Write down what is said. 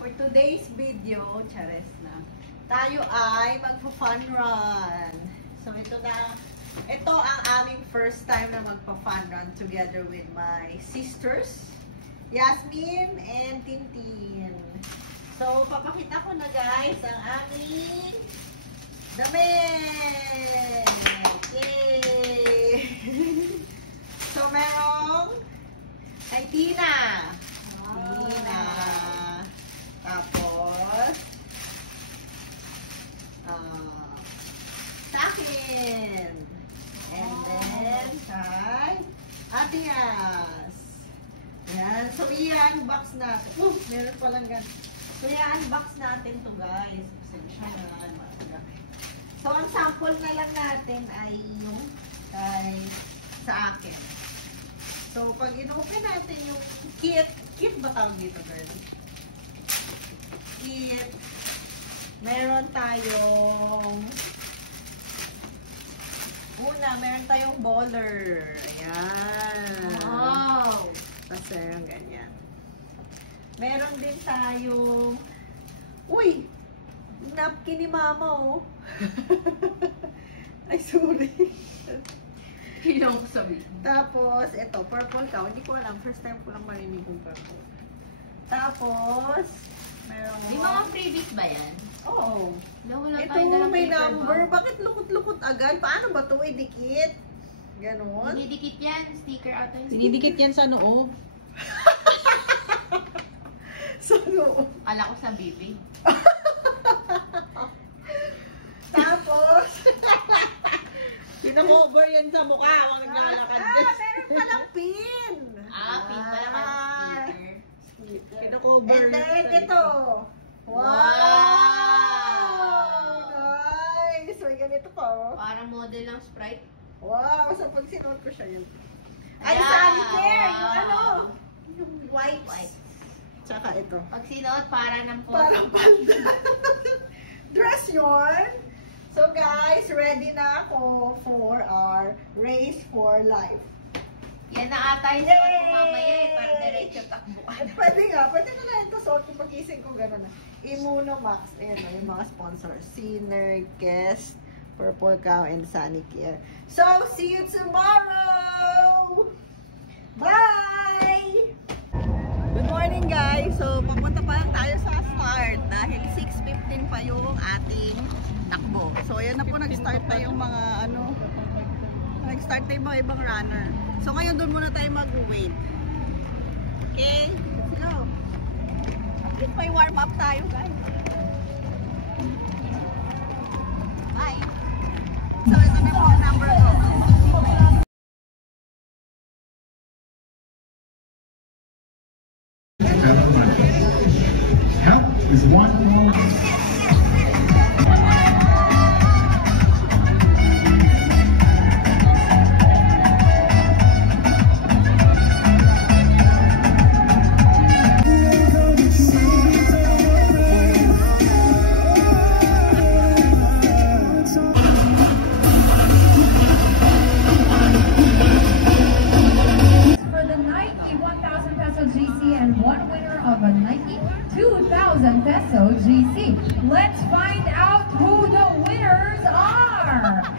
For today's video, chares na, tayo ay magpa-fun run. So ito ang aming first time na magpa-fun run together with my sisters, Yasmin and Tintin. So papakita ko na guys ang aming damit! Yay! So merong kay Tina. Tina. Tapos sa akin. And then kay Ate Yas. Yan. So i-unbox natin. Meron palang gan. So i-unbox natin to guys. So ang sample na lang natin ay yung sa akin. So pag in-open natin yung kit ba tawag dito girl? Kit. Meron tayong meron tayong baller. Ayan. Wow! Basta yung ganyan. Meron din tayong napkin ni mama oh. Ay, sorry. Hindi ko sabihin. Tapos, ito, purple cow. Hindi ko alam. First time ko lang marinig yung purple. Tapos, meron May mga freebies ba yan? Oo. Wala Ito, tayo dalang may paper number. bag. Bakit lukot-lukot agad? Paano ba ito? Idikit? Ganon. Dinidikit yan. Sticker ata yun. Dinidikit yan sa noo. So, no. Kala ko sa bibig. Tapos, Pinakover yan sa mukha. Huwag naglalakad. meron palang pin. Pin pala ka sticker. Pinakover. And then, ito. Wow! Nice! May ganito pa, oh. Parang model ng Sprite. Wow! So, pag sinuot ko siya yun. Ay, Ayan. sabi care! Yung Wow. yung white. White. Tsaka ito. Pag sinuot, para ng Parang palda. Dress yun. So, guys, ready na ako for our race for life. Yan na ata yung suot mo mamaya eh. Para diretso takbo ka na. Pwede nga. Pwede na lang ito suot ko pag-ising ko gano'n na. Immunomax. Ayan na, yung mga sponsors. Sinner, Guest, Purple Cow, and Sanicare. So, see you tomorrow! Bye! Good morning guys! So, papunta pa lang tayo sa start dahil 6:15 pa yung ating takbo. So, ayan na po, nag-start na yung mga nag-start na yung mga ibang runner. So, ngayon doon muna tayo mag-wait. Okay? Let's go! At least may warm up tayo guys. Bye! So, ito na po ang number ko. Help is one more. For the Nike 1,000 peso GC and one winner of a Nike 2,000 peso GC. Let's find out who the winners are.